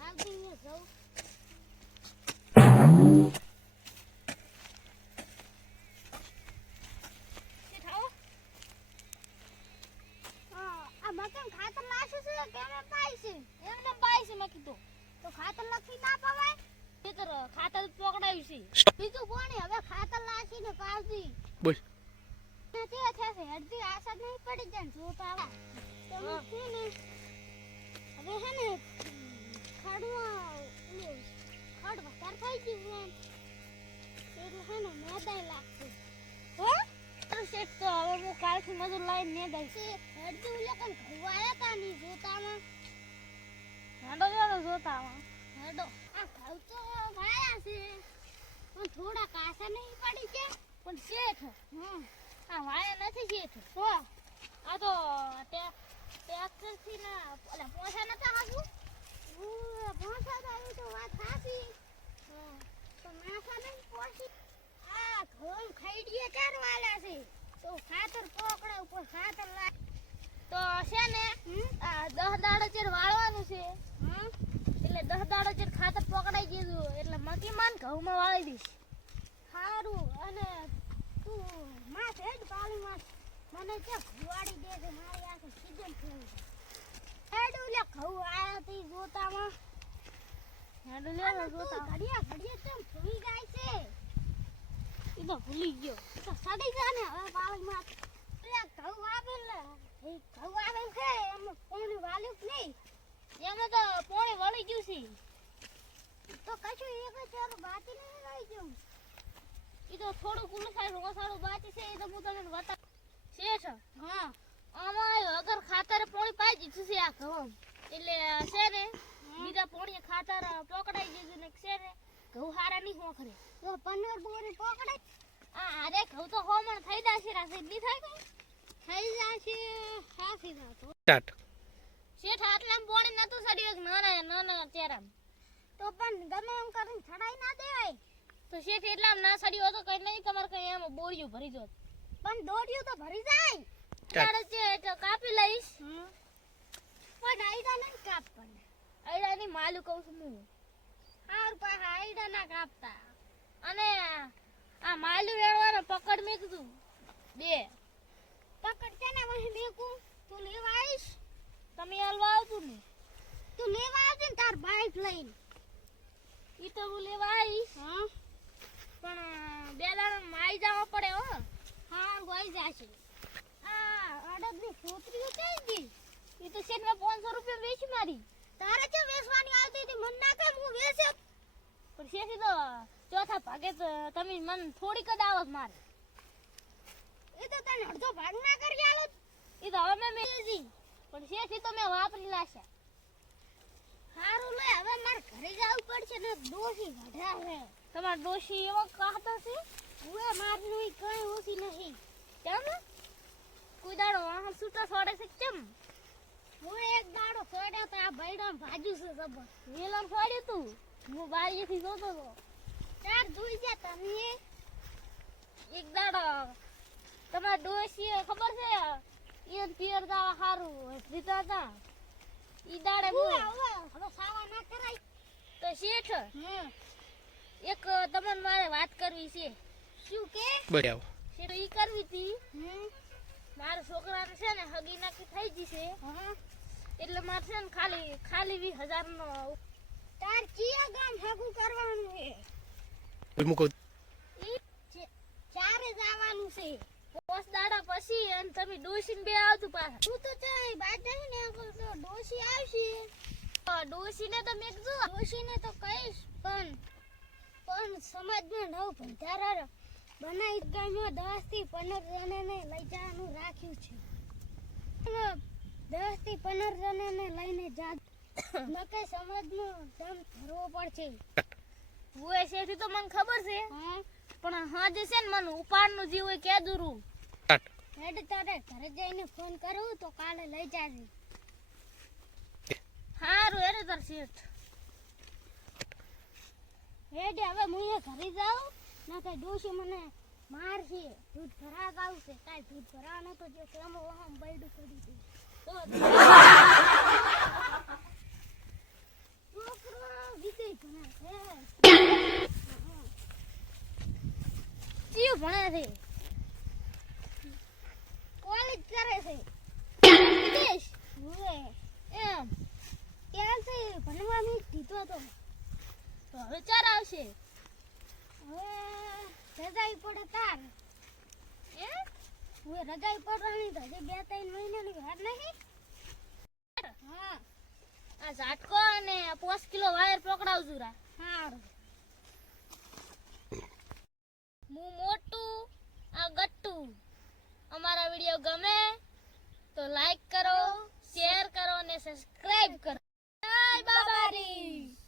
ભાગી ને જાઉં આ મકાન ખાતર લાશું છે કેમ પાઈ છે એમને પાઈ છે મેં કીધું તો ખાતર લખી ના પવાય ખેતર ખાતર પકડાયું છે બીજું કોણી હવે ખાતર લાશી ને પાવજી બોલ તે છે હરજી આશા નહીં પડી જાય જો પાવા તો છે ને હવે હે ને ખડ વધાર થઈ ગયું છે એટલે હે ને મેદાય લાગશે હો તો શેઠ તો હવે હું કાલથી મજૂર લાવીને મેદાય છે હરજી ઉલે કન ખવાયા તા ની જોતામાં હાડો જાડો જોતામાં હાડો આ ખાવ તો વાયા છે પણ થોડા કાસા નહીં પડી છે પણ શેઠ આ વાયા નથી શેઠ તો આ તો ટ્રેક્ટર થી ના ઓલા પોછા નતા હાસું પોછા તો આવી તો વાત હાસી તો માથા નહીં પોછી આ ઘઉં ખાઈડીએ ચાર વાલા છે તો ખાતર પોકડા ઉપર ખાતર લા તો છે ને આ 10 દાડો ચેર વાળવાનું છે એટલે 10 દાડો ચેર ખાતર પકડાઈ ગયું એટલે મકી માન ઘઉંમાં વાળી દઈશ સારું અને તું માસ હેડ પાલી માસ મને કે વાડી દે છે મારી આખી સીઝન થઈ હેડ ઉલે ઘઉં આયા તી જોતામાં હેડ લે જોતા ઘડિયા કેમ ભૂલી જાય છે ઈ તો ભૂલી ગયો તો સડી જા ને હવે પાલી માસ એટલે ઘઉં વાવેલ એ ઘઉં વાવેલ છે એમ પાણી વાલ્યું કે નહીં એમાં તો પાણી વળી ગયું છે તો કશું એક ચાર બાકી નહીં રહી ગયું ઈ તો થોડું કુલું થાય રોસાળું બાકી છે એ તો હું તને બતા શેઠ હા આમાં અગર ખાતર પાણી પાઈ દીધું છે આ ઘઉં એટલે છે ને બીજા પાણી ખાતર પકડાઈ દીધું ને છે ને ઘઉં હારા નહીં હોખરે તો 15 બોરી પકડાય આ આરે ઘઉં તો હોમણ થઈ જાશે રાસે નહીં થાય કઈ થઈ જાશે સાફી જાતો સ્ટાર્ટ શેઠ આટલામાં પાણી નતું સડ્યું નાના ચેરામ તો પણ ગમે એમ કરીને છડાઈ ના દેવાય તો શેઠ એટલામાં ના સડ્યું તો કઈ નહીં તમારે કઈ એમ બોરિયું ભરી જોત પણ દોડિયું તો ભરી જાય ત્યારે છે તો કાપી લઈશ પણ આઈડા નહીં કાપવાના આઈડાની માલું કહું છું હું હાર પાહા આઈડા ના કાપતા અને આ માલું વેણવાનો પકડ મેં કીધું 2 પકડ છે ને વહી મેકું તું લેવા આવીશ તમે હાલવા આવતું ને તું લેવા આવજે ને તાર બાઈક લઈને ઈ તો હું લેવા આવીશ પણ 2 દાડા માઈ જવા પડે હો હા ગઈ જાશે આ અડદની છોતરીઓ કઈ ગઈ ઈ તો શેઠ મેં 500 રૂપિયા વેચી મારી તારે કે વેચવાની આવતી હતી મન ના કે હું વેચે પણ શેઠ તો ચોથા ભાગે તો તમે મન થોડીક જ આવત મારે એ તો તને અડધો ભાગ ના કરી આલો ઈ તો હવે મેં મેજી પણ શેઠ તો મેં વાપરી લાશે હારું લે હવે મારે ઘરે જવું પડશે ને ડોશી વઢાવે તમાર ડોશી એવો કાહતા છે હુએ મારનું કઈ ઓછી નહીં કેમ કોઈ દાડો વાહન છૂટા છોડે છે કેમ હું એક દાડો છોડ્યો તો આ ભાઈડા ભાજુ છે સબર વેલમ છોડ્યું તું હું બારીથી જોતો તો ચાર જોઈ જા તમે એક દાડો તમાર ડોશી ખબર છે ઈન પિયર દા હારું જીતા તા ઈ દાડે હું હવે સાવા ના કરાય તો શેઠ એક તમને મારે વાત કરવી છે શું કે બરાબર શેઠ ઈ કરવી હતી મારા છોકરાને છે ને હગી નાખી થઈ ગઈ છે એટલે મારે છે ને ખાલી 20000 નો તાર ચિયા ગામ હગું કરવાનું છે મૂકો ચારે જવાનું છે 5 દાડા પછી અને તમે ડોશીને બે આવતું પાછા તું તો ચાય બાદ નહીં ને તો ડોશી આવશે ડોશીને તો મેં કીધું ડોશીને તો કહીશ પણ સમાજમાં નવ ભંડારા બનાવી ગામમાં 10 થી 15 જણાને લઈ જવાનું રાખ્યું છે 10 થી 15 જણાને લઈને જા નકે સમાજનો દમ ભરવો પડશે હું શેઠી તો મને ખબર છે પણ હાજે છે ને મને ઉપાડનું જીવ હોય કે દૂરું હેડ તારે ઘરે જઈને ફોન કરું તો કાલે લઈ જાજે હારું હેડ તાર શેઠ હેડ હવે હું ઘરે જાઉં ના કઈ ડોશી મને મારશે દૂધ ભરા ગાવું છે કાઈ દૂધ ભરાનો તો જે કેમ ઓહમ બૈડું કરી દે તો ભણે છે કોલેજ કરે છે વિદેશ હવે એમ ત્યાંથી ભણવા મી દીધો હતો તો હવે ચાર આવશે હવે રજાઈ પડે તાર હવે રજાઈ પડવાની તો હજી 2-3 મહિનાની વાર નહીં હા આ ઝાટકો અને 5 કિલો વાયર પકડાવજો રા હારું હું મોટું આ ગટ્ટુ અમારા વિડિયો ગમે તો લાઈક કરો શેર કરો અને સબસ્ક્રાઇબ કરો બાય બાબારી